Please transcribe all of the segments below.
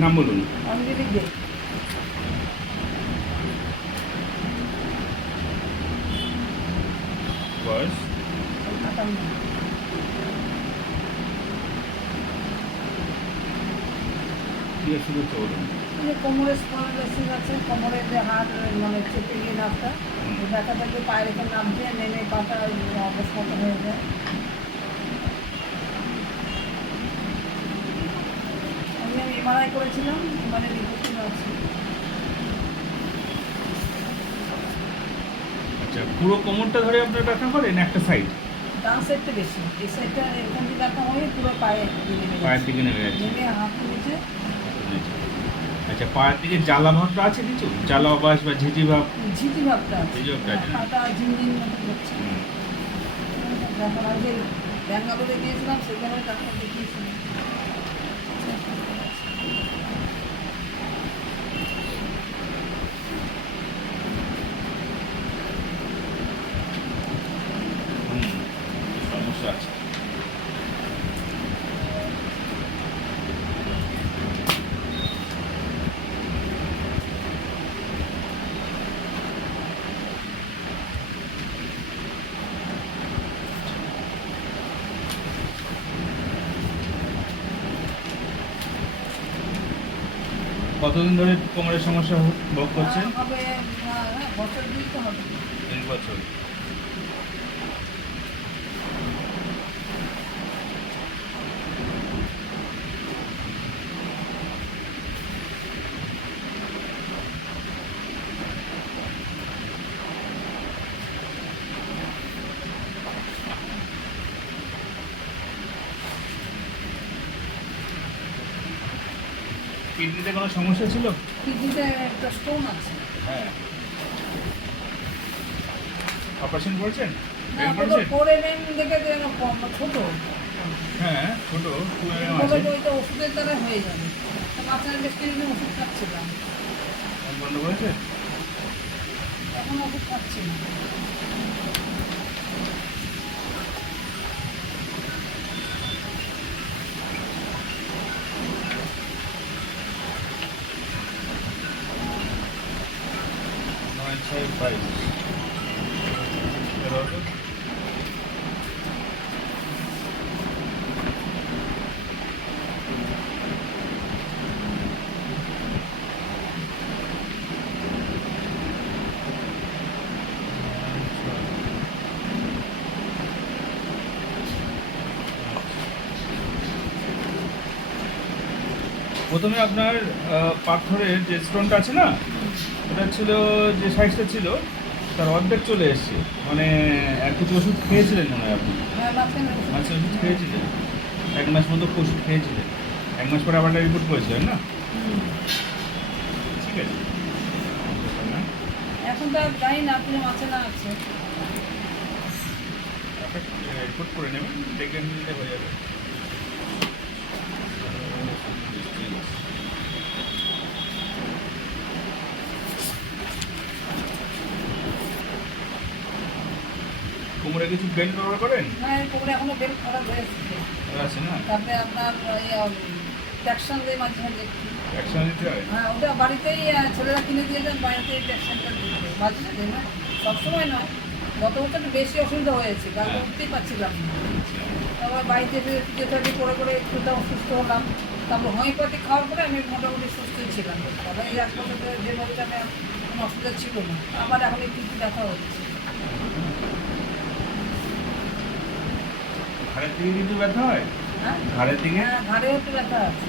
নাম বলুন। অঞ্জলি দে। বয়স? 58। কি শুরু হচ্ছে বলুন। এই যে কোমরে স্পন্ডিলোসিস আছে, কোমরের যে হাড় মানে চেপে গিয়ে নামটা, ওই ব্যথা থাকলে পায়ের এখানে নামতে নেমে পাটা অবস্থাত হয়ে যায়। আমি এমআরআই করেছিলাম, এমআরআই রিপোর্টগুলো আছে। আচ্ছা, পুরো কোমরটা ধরে আপনার ব্যথা করে না একটা সাইড? ডান সাইডটা বেশি, এই সাইডটা এখান থেকে ব্যথা হয়ে পুরো পায়ে নেমে পায়ের যাচ্ছে, দিকে নেমে যাচ্ছে। নেমে হাত নিচে। আচ্ছা, পায়ের দিকে জ্বালা ভাবটা আছে কিছু? জ্বালা অবাস বা ঝিঝি ভাব? ঝিঁঝি ভাবটা আছে, ঝিঁঝি ভাবটা আছে না? পাটা ঝিনঝিন মতো করছে। হুম। যখন আমি যে ব্যাঙ্গালোরে গিয়েছিলাম সেখানে ডাক্তার দেখিয়েছিলাম। হুম, সমস্যা আছে। কতদিন ধরে কোমরের সমস্যা ভোগ করছেন? হবে বছর 2 তো হবে। 3 বছর। কিডনিতে কোনো সমস্যা ছিল? কিডনিতে একটা স্টোন আছে। হ্যাঁ। অপারেশন করেছেন? না, বের ওটা করেছেন? 4 দেখে যে ছোট, হ্যাঁ, ছোট 2 বলে আছে। যে ওইটা ওষুধের দ্বারা হয়ে যাবে। তো মাঝখানে বেশ কিছুদিন ওষুধ খাচ্ছিলাম, বন্ধ করেছে? এখন ওষুধ খাচ্ছি না। নয় 6 22। এর অর্থ? প্রথমে আপনার পাথরের যে স্টোনটা আছে না, ওটা ছিল, যে সাইজটা ছিল তার অর্ধেক চলে এসছে। মানে কিছু ওষুধ খেয়েছিলেন মনে হয় আপনি? মাঝখানে আচ্ছা, ওষুধ খেয়েছিলেন 1 মাস মতো, ওষুধ খেয়েছিলেন। 1 মাস পরে আবার একটা রিপোর্ট করেছিলেন না? ঠিক আছে, ব্যাপার না। এখন তো আর জানি না আপনি মাঝে না আছে। রিপোর্ট করে নেবেন, দেখে নিলে হয়ে যাবে। কোমরে কিছু বেল্ট ব্যবহার করেন? হ্যাঁ, কোমরে এখনো বেল্ট খারাপ হয়ে আছে। আছে না? তারপরে আপনার ট্যাকশন দিয়ে মাঝে মাঝে একটু। একসঙ্গে দিতে হয়? হ্যাঁ, ওটা বাড়িতেই ছেলেরা কিনে দিয়ে যান, বাড়িতেই ট্যাকশনটা দিতে মাঝে মাঝে, না সবসময় নয়। গত বছর একটু বেশি অসুবিধা হয়েছে, কারণ উঠতেই পারছিলাম না। তারপর বাড়িতে ফিজিওথেরাপি করে করে একটু তাও সুস্থ হলাম। তারপর হোমিওপ্যাথি খাওয়ার পরে আমি মোটামুটি সুস্থই ছিলাম। তারপরে এই 1 বছর ধরে যে বলছে আমি কোনো অসুবিধা ছিল না, আবার এখন একটু একটু ব্যথা হচ্ছে। ঘাড়ের দিকে কিছু ব্যথা হয়? হ্যাঁ, ঘাড়ের দিকে? হ্যাঁ, ঘাড়েও একটু ব্যথা আছে।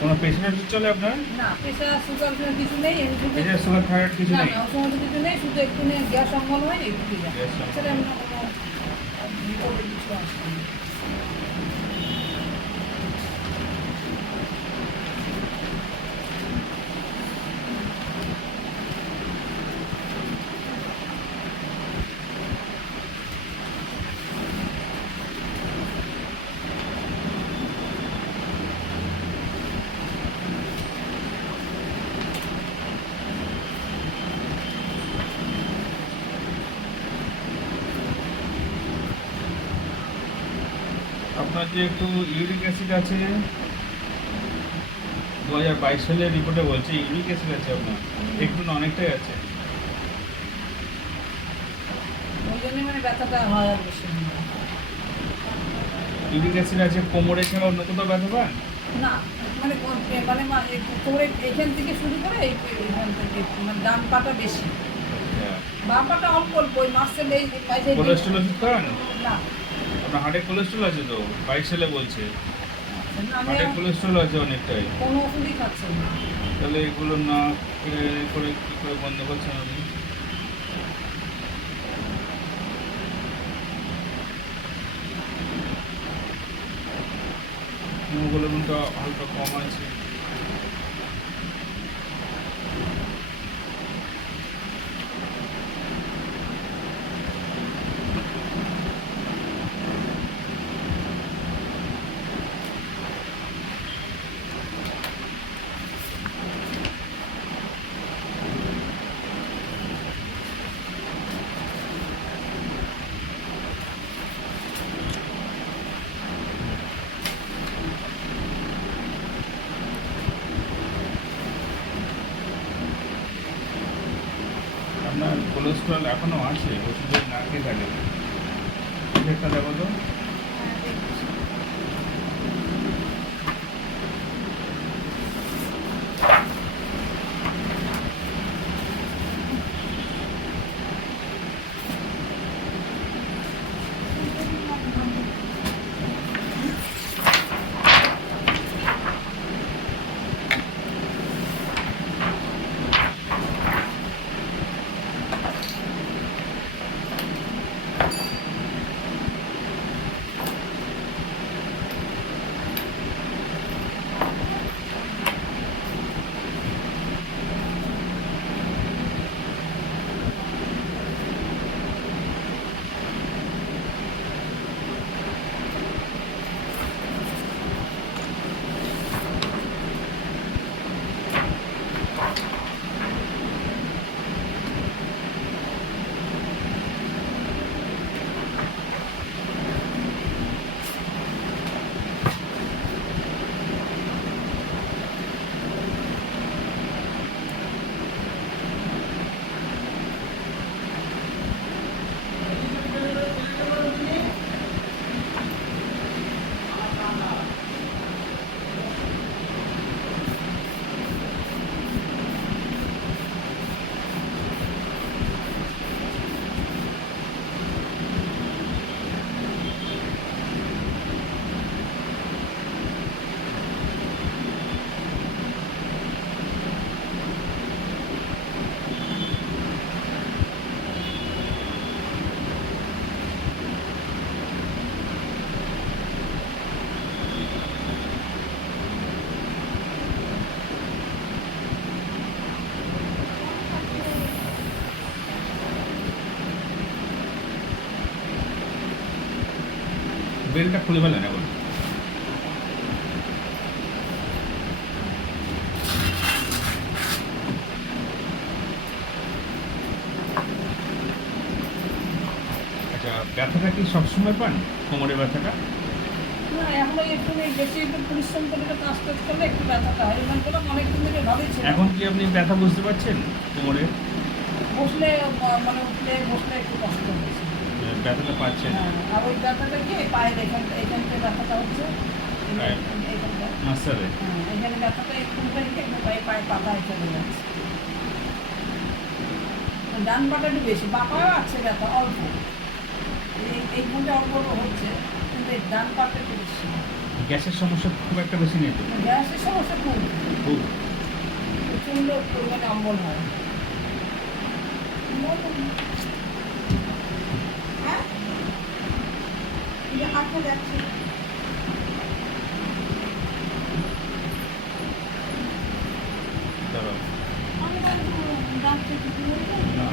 কোনো প্রেশার চলে আপনার? না, প্রেশার সুগার কিছু নেই, এমনি শুধু প্রেশার সুগার থাইরয়েড কিছু না নেই? না, সমস্ত কিছু নেই, শুধু একটু গ্যাস অম্বল হয় একটু যা। গ্যাস অম্বল। সেটা এমন কোনো রিপোর্টে কিছু আসেনি। আপনার যে একটু ইউরিক অ্যাসিড আছে, 2022 সালের রিপোর্টে বলছে ইউরিক অ্যাসিড আছে আপনার, একটু না অনেকটাই আছে। ওই জন্যই মানে ব্যথাটা হয় আর বেশি। ইউরিক অ্যাসিড আছে, কোমরে ছাড়া অন্য কোথাও ব্যথা পান? না মানে মানে তোমরা এখান থেকে শুরু করে এইখান থেকে মানে ডান পাটা বেশি, বাম পাটা অল্প অল্প ওই মাসেল এই কোলেস্ট্রল ওষুধ খান? না আপনার হার্টে কোলেস্ট্রল আছে তো, 22 সালে বলছে আমি হার্টে কোলেস্ট্রল আছে অনেকটাই। কোনো ওষুধই খাচ্ছি না। তাহলে এগুলো না করে কী করে বন্ধ করছেন আপনি? হিমোগ্লোবিনটা হালকা কম আছে। আপনার কোলেস্ট্রল এখনও আছে, ওষুধের না খেয়ে থাকে। একটা দেখো তো। বেলটা খুলে ফেলেন এখন। আচ্ছা, ব্যথাটা কি সবসময় পান, কোমরে ব্যথাটা? না এখন একটু বেশি একটু পরিশ্রম করে একটু কাজ টাজ করলে একটু ব্যথাটা হয়, এমন করলাম অনেকদিন ধরে ভালোই ছিল। এখন কি আপনি ব্যথা বুঝতে পারছেন কোমরে? বসলে মানে উঠলে বসলে একটু কষ্ট হচ্ছে। ব্যথাটা পাচ্ছেন? হ্যাঁ, আর ওই ব্যথাটা কি পায়ের এখানটা ব্যথাটা হচ্ছে পায়ে? এইখানটা। মাসেলে? হ্যাঁ, এখানে ব্যথাটা একটু উঠে রেখে একটু পায়ে পাতায় চলে যাচ্ছে। ডান পাটা একটু বেশি, বাপাও আছে ব্যথা অল্প, এইখানটা অল্প অল্প হচ্ছে, কিন্তু এই ডান পাটা একটু বেশি। গ্যাসের সমস্যা খুব একটা বেশি নেই তো? গ্যাসের সমস্যা খুব খুব। প্রচণ্ড পরিমাণে অম্বল হয়। হ্যাঁ হাঁটতে যাচ্ছে। দাঁড়াও। না না।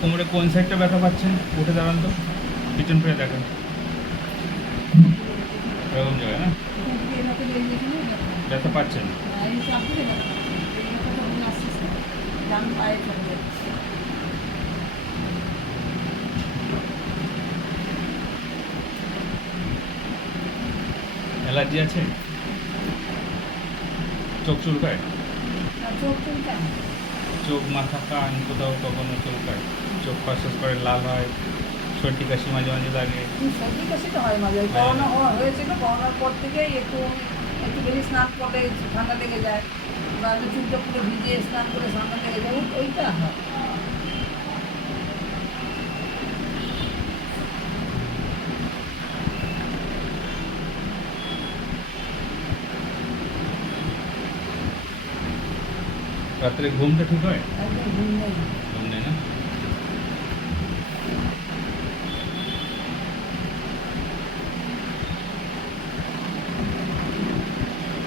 কোমরে কোন সাইডটা ব্যথা পাচ্ছেন? উঠে দাঁড়ান তো, পিছন ফিরে দেখেন। এরকম জায়গায় না ব্যথা পাচ্ছেন? ডান পায়ে চলে যাচ্ছে। অ্যালার্জি আছে? চোখ চুলকায়? আর চোখ চুলকে না। চোখ, মাথা, কান কোথাও কখনো চুলকায়? চোখ ফসফস করে লাল হয়, সর্দি কাশি মাঝে মাঝে লাগে? সর্দি কাশি তো হয় মাঝে, করোনা হয়েছিল, করোনার পর থেকেই একটু একটু বেশি স্নান করলে ঠান্ডা লেগে যায়, বা চুলটা পুরো ভিজিয়ে স্নান করে ঠান্ডা লেগে যায়, ওইটা হয়। রাত্রে ঘুমটা ঠিক হয়? একদম ঘুম নেই। ঘুম নেই না?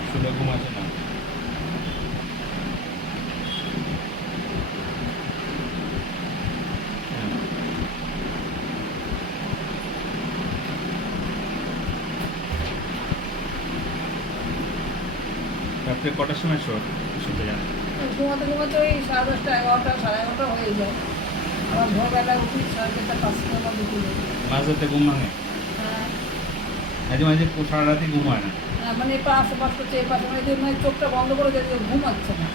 শুলে ঘুম আসে না? হ্যাঁ। রাত্রে কটার সময় শুতে যান? ঘুমাতে ঘুমাতে ওই 10:30, 11টা, 11:30 হয়ে যায়। আবার ভোরবেলায় উঠি 4:30, 5টার মধ্যে তুলে। মাঝরাতে ঘুম ভাঙে? হ্যাঁ, মাঝে মাঝে সারা রাতই ঘুম হয় না? মানে আশেপাশে চেয়ে পাশে মানে চোখটা বন্ধ করে দিয়ে ঘুমাচ্ছে না।